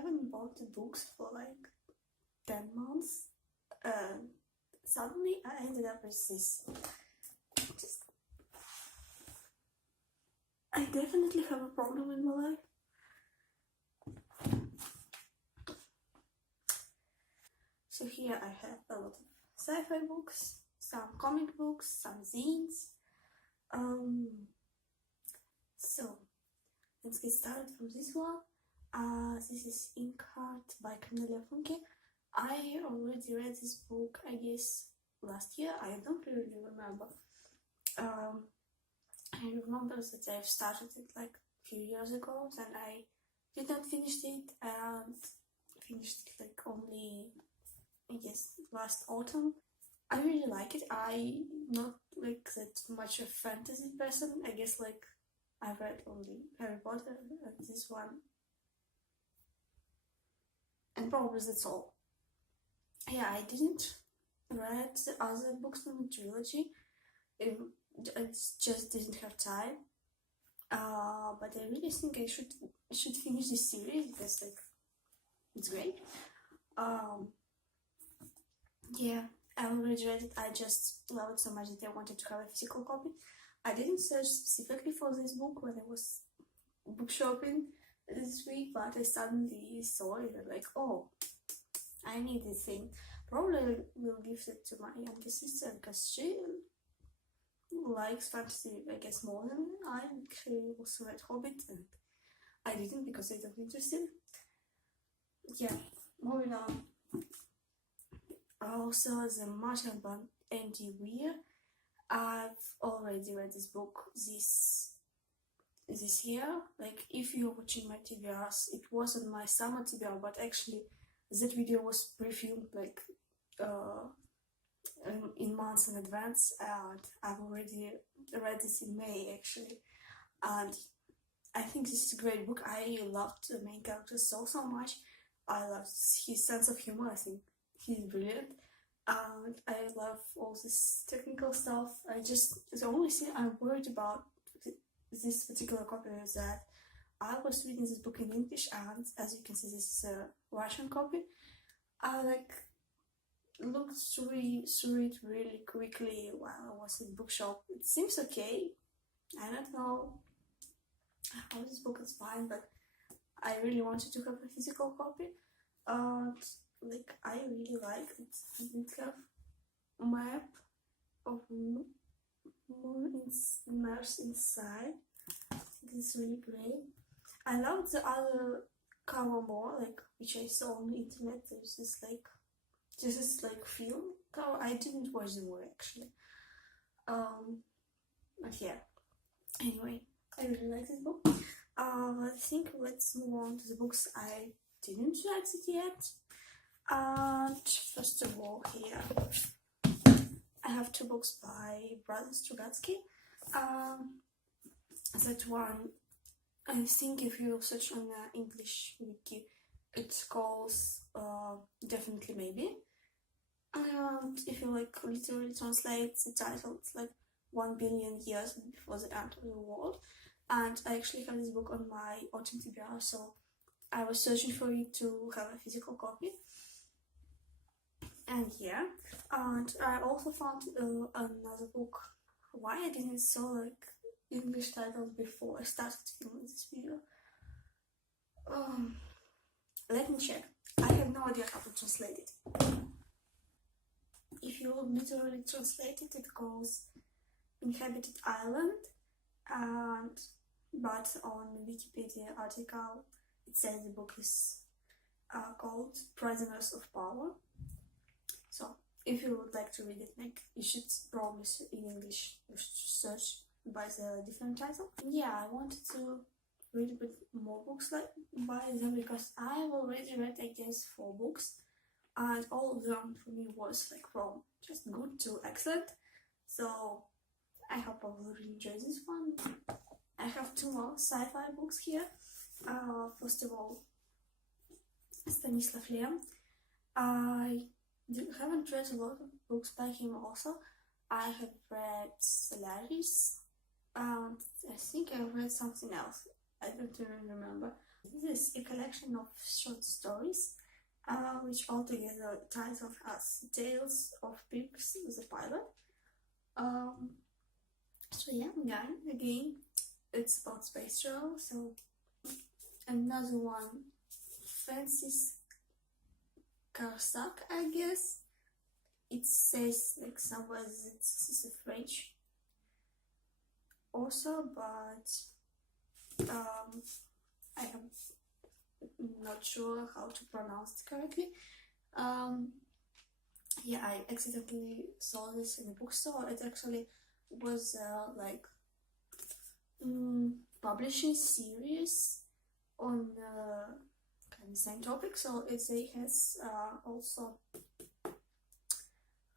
haven't bought the books for like 10 months. Suddenly I ended up with this. I definitely have a problem in my life. So here I have a lot of sci-fi books, some comic books, some zines. So let's get started from this one. This is Inkheart by Cornelia Funke. I already read this book, I guess, last year. I don't really remember. I remember that I've started it like a few years ago, and I did not finish it, and finished it like only, I guess, last autumn. I really like it. I'm not like that much a fantasy person. I guess like I've read only Harry Potter and this one, and probably that's all. Yeah, I didn't read the other books from the trilogy. I just didn't have time. But I really think I should finish this series because like it's great. Yeah, I already read it. I just love it so much that I wanted to have a physical copy. I didn't search specifically for this book when I was book shopping this week, but I suddenly saw it and like, oh, I need this thing. Probably will give it to my younger sister because she likes fantasy, I guess, more than I. She also read Hobbit and I didn't because I don't interested. Yeah, moving on. Also, the Martian and Weir. I've already read this book this year. Like, if you're watching my TBRs, it wasn't my summer TBR, but actually that video was pre-filmed like in months in advance, and I've already read this in May actually, and I think this is a great book. I loved the main character so much. I loved his sense of humor. I think he's brilliant, and I love all this technical stuff. The only thing I'm worried about this particular copy is that I was reading this book in English, and as you can see, this is a Russian copy. I looked through it really quickly while I was in bookshop. It seems okay. I don't know how this book is fine, but I really wanted to have a physical copy. Like, I really like it. It have a map of moon Mars inside. It's really great. I love the other cover more, like, which I saw on the internet. There's this like film cover. I didn't watch the movie actually. But yeah. Anyway, I really like this book. I think let's move on to the books I didn't read it yet. And first of all, here I have two books by Brother Strugatsky. That one, I think if you search on the English wiki, it calls Definitely Maybe. And if you like literally translate the title, it's like 1 billion years before the end of the world. And I actually have this book on my autumn TBR, so I was searching for it to have a physical copy. And yeah, and I also found another book. Why I didn't saw like English titles before I started filming this video? Let me check. I have no idea how to translate it. If you literally translate it, it goes Inhabited Island, but on Wikipedia article it says the book is called Prisoners of Power. So if you would like to read it, like, you should probably in English, you should search by the different title. Yeah, I wanted to read a bit more books like by them because I've already read, I guess, 4 books, and all of them for me was like from just good to excellent. So I hope I will really enjoy this one. I have 2 more sci-fi books here. First of all, Stanislaw. I haven't read a lot of books by him also. I have read Solaris, and I think I read something else. I don't even remember. This is a collection of short stories, which altogether titled as Tales of Pirx the Pilot. So yeah, again, it's about space travel. So another one, Francis Carsac, I guess. It says like somewhere it's a French author, but I am not sure how to pronounce it correctly. Yeah, I accidentally saw this in a bookstore. It actually was like publishing series on kind of same topic. So it has also,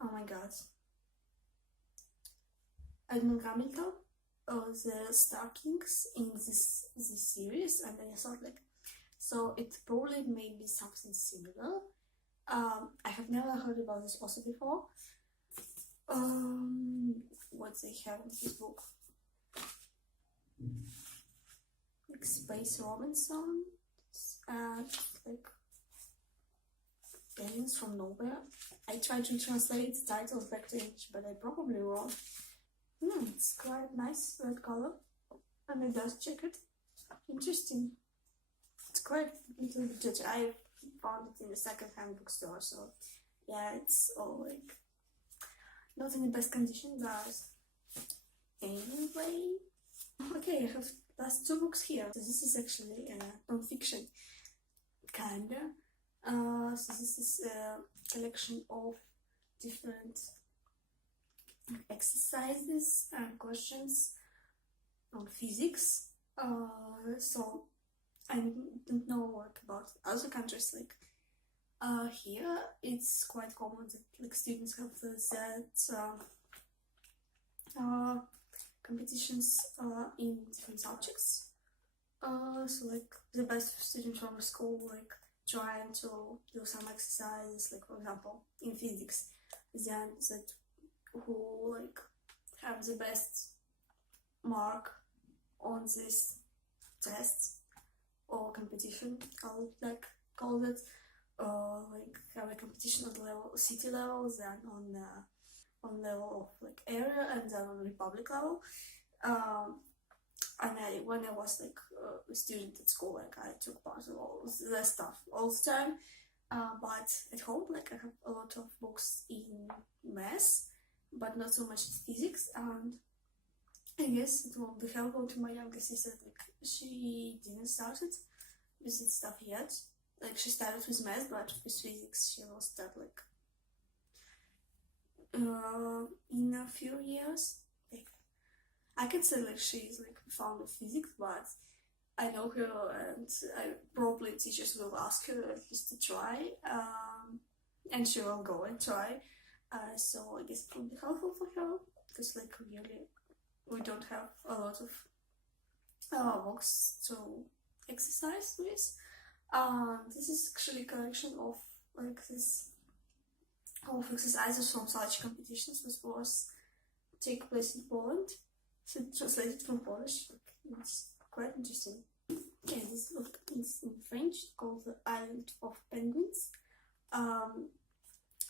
oh my god, Edmund Hamilton, the Star Kings in this series, and I thought like, so it probably may be something similar. I have never heard about this author before. What they have in this book? Like Space Robinson, and like Aliens from Nowhere. I tried to translate the titles back to English, but I probably wrong. It's quite nice red color, and it does check it. Interesting. It's quite a little bit dirty. I found it in a second-hand bookstore, so yeah, it's all like not in the best condition, but anyway. Okay, I have last two books here. So this is actually non-fiction, kinda. So this is a collection of different exercises and questions on physics. So I don't know like about other countries. Like here, it's quite common that like students have that competitions in different subjects. So like the best student from the school like trying to do some exercises, like for example in physics, then that who like have the best mark on this test or competition, call it, like have a competition on level city level, then on level of like area, and then on republic level. And when I was like a student at school, like I took part of all the stuff all the time. But at home, like I have a lot of books in math, but not so much in physics. And I guess it will be helpful to my younger sister. Like she didn't start it with this stuff yet. Like she started with math, but with physics she will start like in a few years. Like I can say like she's like fond of physics, but I know her, and probably teachers will ask her at least to try, and she will go and try. So I guess it will be helpful for her, because like really we don't have a lot of books to exercise with. This is actually a collection of like of exercises from such competitions, which was take place in Poland. So translated from Polish. It's quite interesting. Okay, this book is in French, called The Island of Penguins.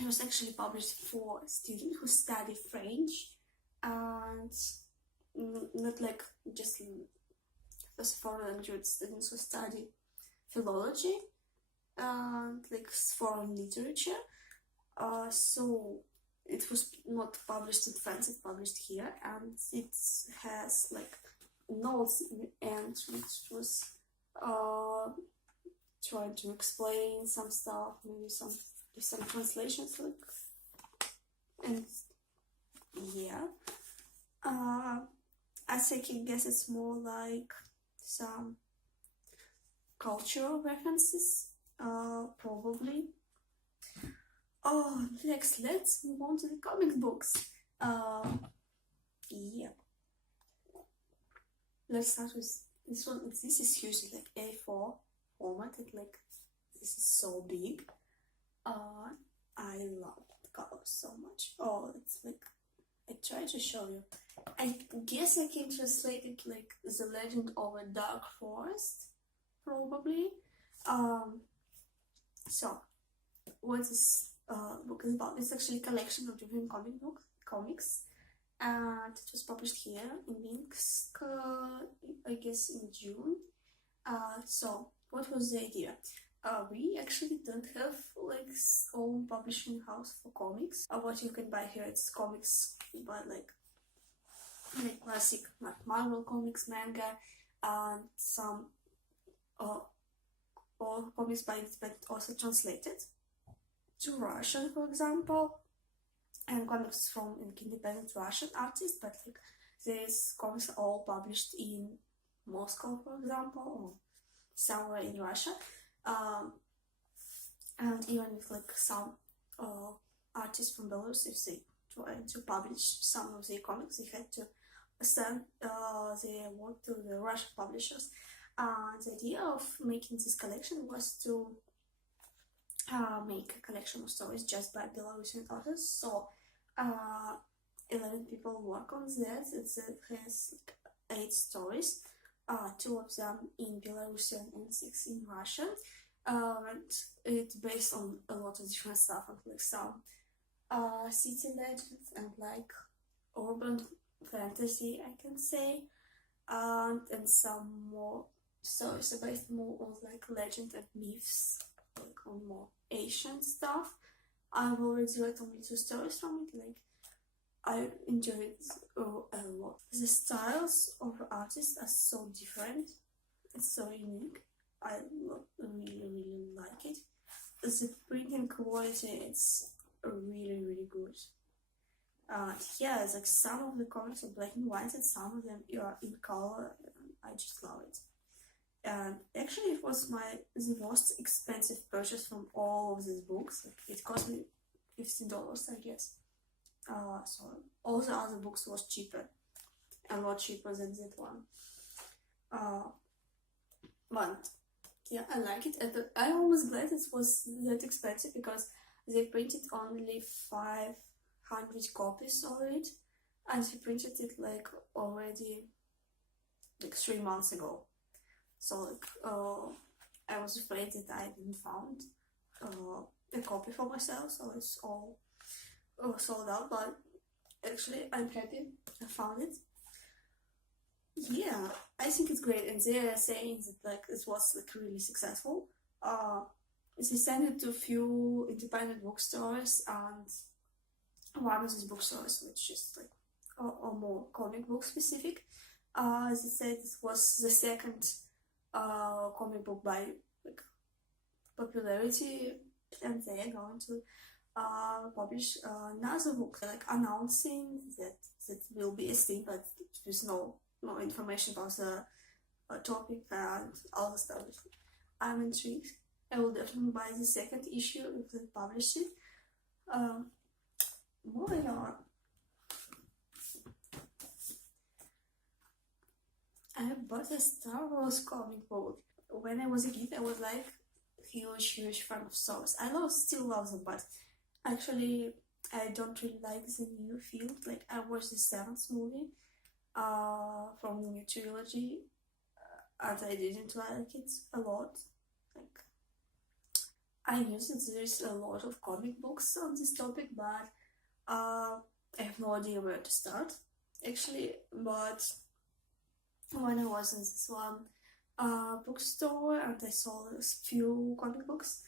It was actually published for students who study French, and not like just as foreign language students who study philology and like foreign literature. So it was not published in France, it's published here, and it has like notes in the end, which was trying to explain some stuff, maybe some translations, like, and yeah. I think I guess it's more like some cultural references, probably. Oh, next, let's move on to the comic books. Yeah. Let's start with this one. This is huge, like A4 format. Like this is so big. I love the colors so much. Oh, it's like I try to show you. I guess I can translate it like The Legend of a Dark Forest probably. So what this book is about? It's actually a collection of different comics, and it was published here in Minsk, I guess in June. So what was the idea? We actually don't have like own publishing house for comics. What you can buy here, it's comics, but like classic like Marvel comics, manga, and some or comics but also translated to Russian, for example, and comics from independent Russian artists. But like these comics are all published in Moscow, for example, or somewhere in Russia. And even with like some artists from Belarus, if they try to publish some of their comics, they had to send their work to the Russian publishers. The idea of making this collection was to make a collection of stories just by Belarusian authors. So 11 people work on that. It has 8 stories, 2 of them in Belarusian and 6 in Russian. And it's based on a lot of different stuff, and like some city legends and like urban fantasy, I can say, and some more stories are based more on like legend and myths, like on more Asian stuff. I've already read only 2 stories from it. Like I enjoyed it a lot. The styles of the artists are so different. It's so unique. I really like it. The printing quality, it's really good. Yeah, it's like some of the comics are black and white and some of them are in color. I just love it. And actually it was the most expensive purchase from all of these books. Like, it cost me $15, I guess. So all the other books was cheaper, a lot cheaper than that one. But yeah, I like it. I'm almost glad it was that expensive because they printed only 500 copies of it, and they printed it like already like 3 months ago. So like I was afraid that I didn't found a copy for myself, so it's all sold out. But actually I'm happy I found it. Yeah, I think it's great, and they're saying that like it was like really successful. They sent it to a few independent bookstores, and one of these bookstores, which is like or more comic book specific, they said it was the second comic book by like popularity, and they are going to publish another book, like announcing that will be a thing, but there's no information about the topic and all the stuff. I'm intrigued. I will definitely buy the second issue if they publish it. Moving on. I bought a Star Wars comic book. When I was a kid, I was like huge fan of Star Wars. I still love them, but actually I don't really like the new field. Like I watched the 7th movie from the new trilogy, and I didn't like it a lot. Like I knew that there's a lot of comic books on this topic, but I have no idea where to start actually. But when I was in this one bookstore and I saw a few comic books,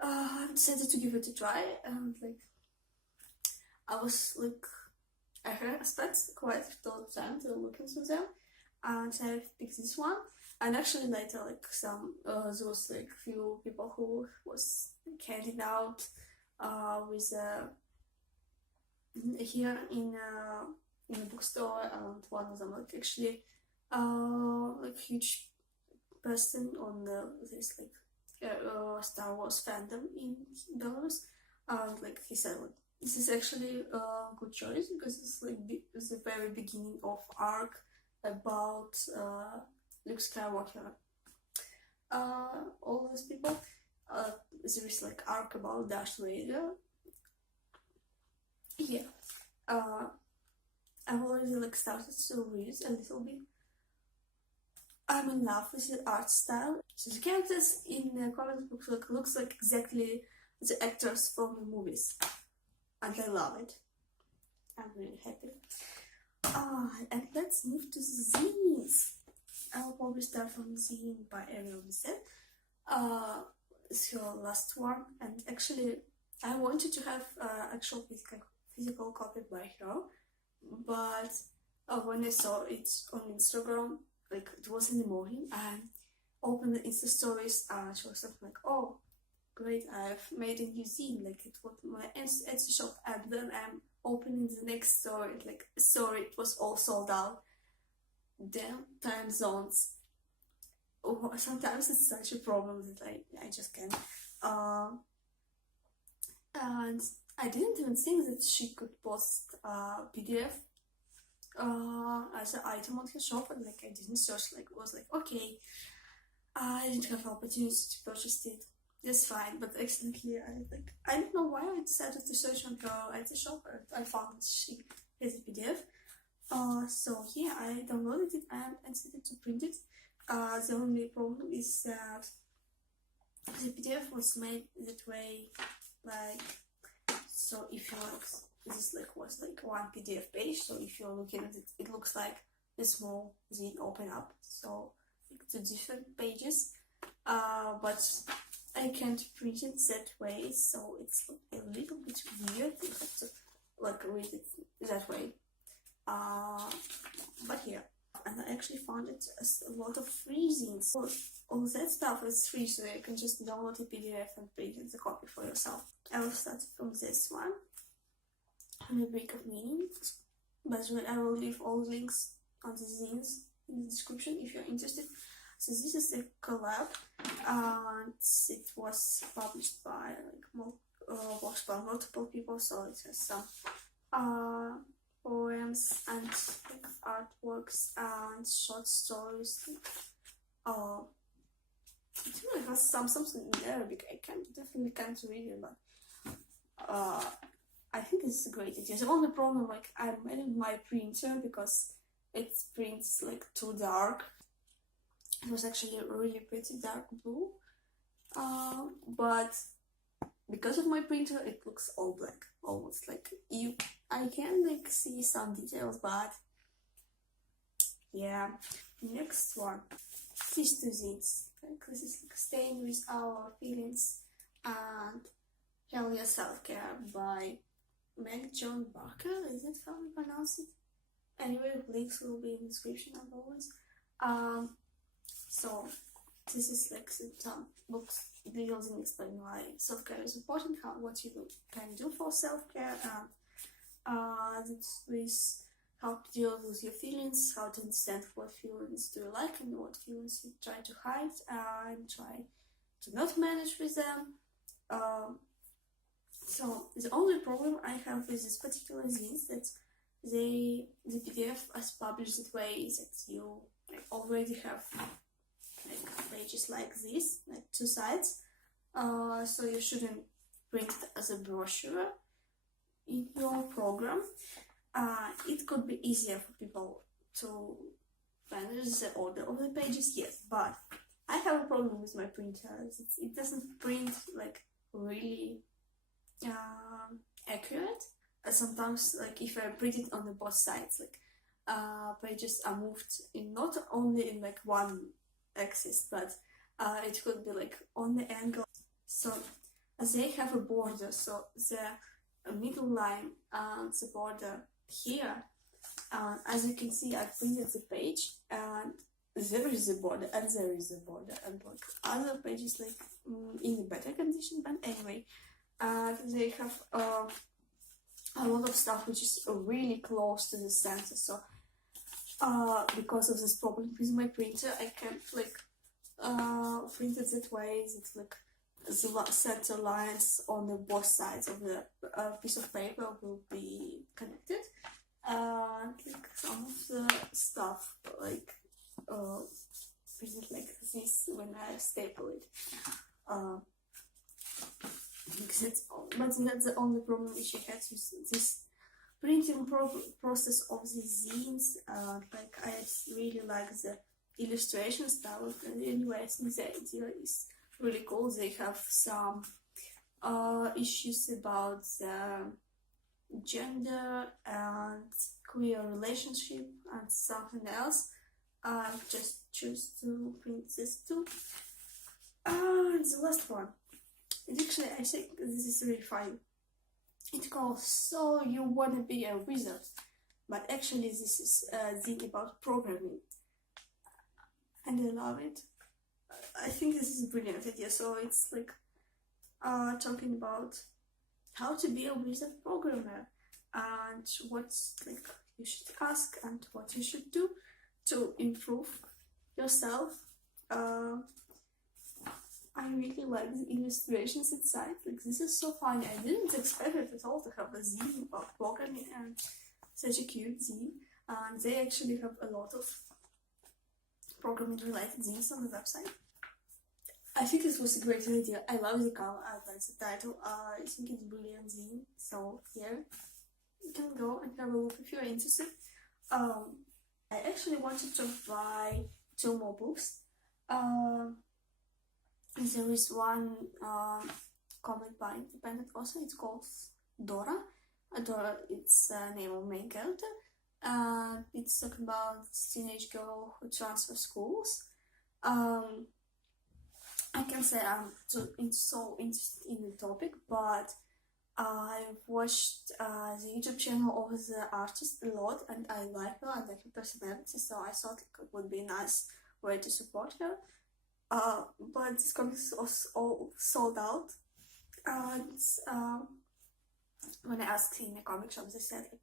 I decided to give it a try, and like I spent quite a lot of time to look into them, and I picked this one. And actually later, like there was like few people who was handing out with here in a bookstore, and one of them like actually like huge person on this like Star Wars fandom in Belarus, and like he said, like, this is actually a good choice because it's like the very beginning of arc about Luke Skywalker. All these people, there is like arc about Darth Vader. Yeah, I've already like started to read a little bit. I'm in love with the art style. So the characters in the comic book looks like exactly the actors from the movies, and I love it. I'm really happy. And let's move to the zines. I'll probably start from zine by Ariel Bissett. It's her last one, and actually I wanted to have actual physical copy by her, but when I saw it on Instagram, like it was in the morning, and opened the Insta stories, she was something like, "Oh, great! I've made a new zine." Like it was my Etsy shop, and then I'm opening the next story. Like sorry, it was all sold out. Damn time zones. Oh, sometimes it's such a problem that I just can't. And I didn't even think that she could post PDF as an item on her shop, and like I didn't search. Like was like okay, I didn't have the opportunity to purchase it. That's fine, but accidentally I don't know why I decided to search on her Etsy shop, and I found that she has a PDF. So yeah, I downloaded it and decided to print it. The only problem is that the PDF was made that way, like, so if you like, this like was like one PDF page, so if you're looking at it, it looks like a small zine open up, so like two different pages, but I can't print it that way, so it's a little bit weird. You have to like read it that way. But yeah, and I actually found it as a lot of free zines. So all that stuff is free, so you can just download a PDF and print the copy for yourself. I will start from this one, on the Brink Of Meaning. By the way, I will leave all links on the zines in the description if you're interested. So this is a collab, and it was published by like multiple people, so it has some poems and like artworks and short stories. I think it has something in Arabic. I definitely can't read it, but I think it's a great idea. The only problem, like I made my printer because it prints like too dark. It was actually a really pretty dark blue, but because of my printer, it looks all black, almost like I can like see some details, but yeah. Next one, these two zines. This is like Staying With Our Feelings and Hell Yeah Self-Care by Meg John Barker. Is that how we pronounce it? Anyway, links will be in the description as always. So this is like some books deals in explaining why self-care is important, what you can do for self-care, and it's with how to deal with your feelings, how to understand what feelings do you like and what feelings you try to hide, and try to not manage with them. So the only problem I have with this particular zines that the PDF as published that way is that you already have like pages like this, like two sides, so you shouldn't print it as a brochure in your program. It could be easier for people to manage the order of the pages, yes, but I have a problem with my printer. It doesn't print like really accurate. Sometimes, like if I print it on the both sides, like pages are moved in not only in like one axis, but it could be like on the angle. So they have a border, so the middle line and the border here. As you can see, I printed the page, and there is a border, and there is a border, and like other pages like in a better condition. But anyway, they have a lot of stuff which is really close to the center. So because of this problem with my printer, I can't like print it that way. It's like the center lines on the both sides of the piece of paper will be connected. Like some of the stuff like printed like this when I staple it. But that's the only problem which I had with this printing process of the zines. Like I really like the illustration style in the US, and the idea is really cool. They have some issues about the gender and queer relationship and something else. I just choose to print this too. The last one. It actually, I think this is really fun. It calls So You Wanna Be a Wizard, but actually this is a thing about programming, and I love it. I think this is a brilliant idea. So it's like talking about how to be a wizard programmer and what's like you should ask and what you should do to improve yourself. I really like the illustrations inside. Like, this is so funny. I didn't expect it at all to have a zine about programming, and such a cute zine. And they actually have a lot of programming related zines on the website. I think this was a great idea. I love the cover, I like the title. I think it's a brilliant zine. So here you can go and have a look if you're interested. I actually wanted to buy 2 more books. There is one comic by independent author. It's called Dora. Dora, it's the name of main character. It's talking about this teenage girl who transfers schools. I can say I'm so interested in the topic, but I watched the YouTube channel of the artist a lot, and I like her and like her personality, so I thought it would be a nice way to support her. But this comic was all sold out, and when I asked in the comic shop, they said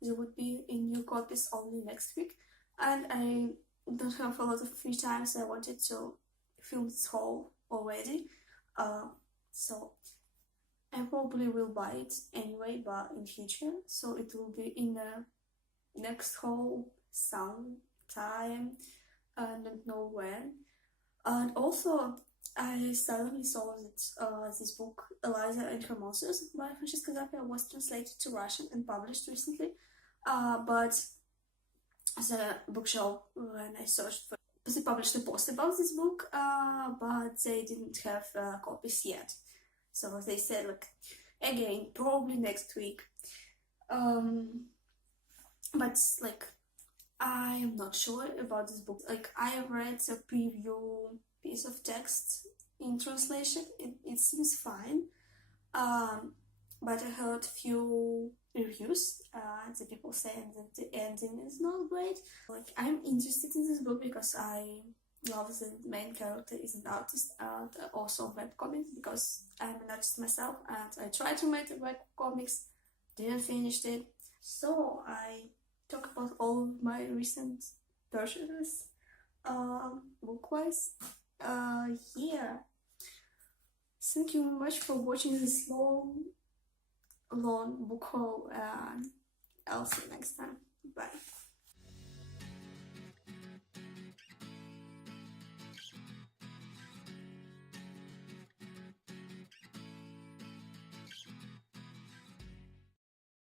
there would be in new copies only next week, and I don't have a lot of free time, so I wanted to film this haul already. So I probably will buy it anyway, but in future, so it will be in the next haul sometime. I don't know when. And also, I suddenly saw that this book, Eliza and Her Monsters by Francesca Zappia, was translated to Russian and published recently. But the bookshop, when I searched for, they published a post about this book, but they didn't have copies yet. So they said, like, again, probably next week. But like, I am not sure about this book. Like, I read a preview piece of text in translation. It seems fine. But I heard few reviews. The people saying that the ending is not great. Like, I'm interested in this book because I love the main character is an artist and also webcomics, because I'm an artist myself and I tried to make webcomics, didn't finish it. So I talk about all of my recent purchases, book-wise. Yeah. Thank you very much for watching this long book haul, and I'll see you next time. Bye.